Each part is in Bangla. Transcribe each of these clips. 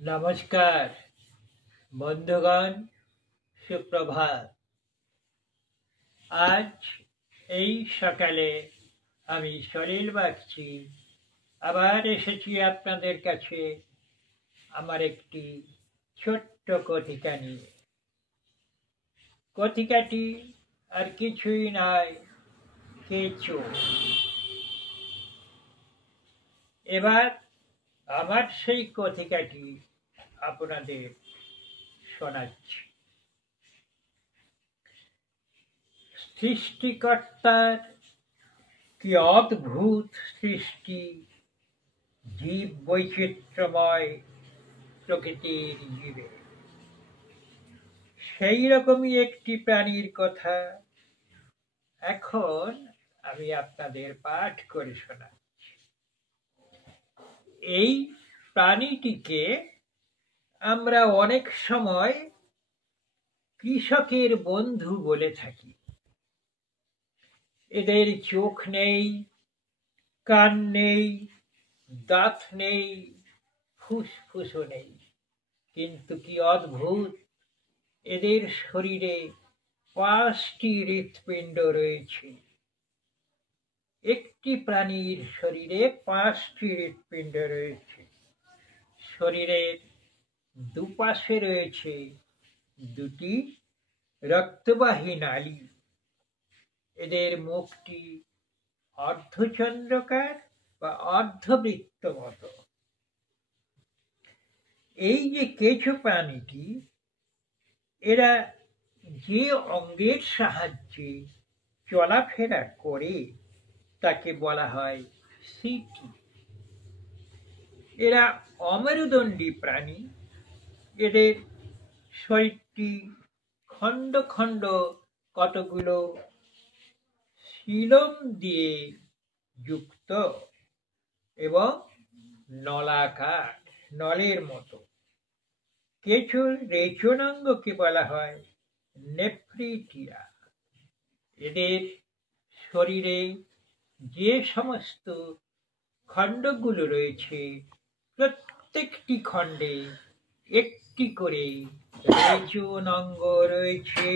নমস্কার বন্ধুগণ, সুপ্রভাত। আজ এই সকালে আমি সলিল বাগচি আবার এসেছি আপনাদের কাছে আমার একটি ছোট্ট কথিকা নিয়ে। কথিকাটি আর কিছুই নয়, কেঁচো। এবার আমার সেই কথিকাটি আপনাদের শোনাচ্ছি। সৃষ্টিকর্তার কি অদ্ভুত সৃষ্টি, জীব বৈচিত্র্যময় প্রকৃতির জীবে। সেই রকমই একটি প্রাণীর কথা এখন আমি আপনাদের পাঠ করে শোনাচ্ছি। এই প্রাণীটিকে আমরা অনেক সময় কৃষকের বন্ধু বলে থাকি। এদের চোখ নেই, কান নেই, দাঁত নেই, ফুসফুসও নেই, কিন্তু কি অদ্ভুত, এদের শরীরে 5টি হৃৎপিণ্ড রয়েছে। একটি প্রাণীর শরীরে 5টি হৃৎপিণ্ড রয়েছে। শরীরের দুপাশে রয়েছে 2টি রক্তবাহী নালী। এদের মুখটি অর্ধচন্দ্রাকার বা অর্ধবৃত্ত মতো। এই যে কেঁচো প্রাণীটি, এরা যে অঙ্গের সাহায্যে চলাফেরা করে তাকে বলা হয় সিটি। এরা অমেরুদণ্ডী প্রাণী। এদের শরীরটি খণ্ড খণ্ড কতগুলো সিলোম দিয়ে যুক্ত এবং নলাকার, নলের মতো। কেঁচোর রেচনাঙ্গকে বলা হয় নেফ্রিটিয়া। এদের শরীরে যে সমস্ত খণ্ডগুলো রয়েছে, প্রত্যেকটি খণ্ডে একটি করে রেচনাঙ্গ রয়েছে।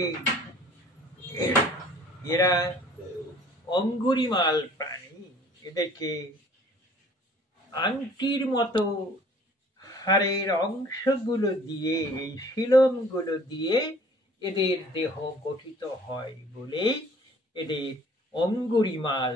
এরা অঙ্গুরিমাল প্রাণী। এদেরকে আংটির মতো হাড়ের অংশগুলো দিয়ে, এই সিলোমগুলো দিয়ে এদের দেহ গঠিত হয় বলেই এদের অঙ্গুরিমাল।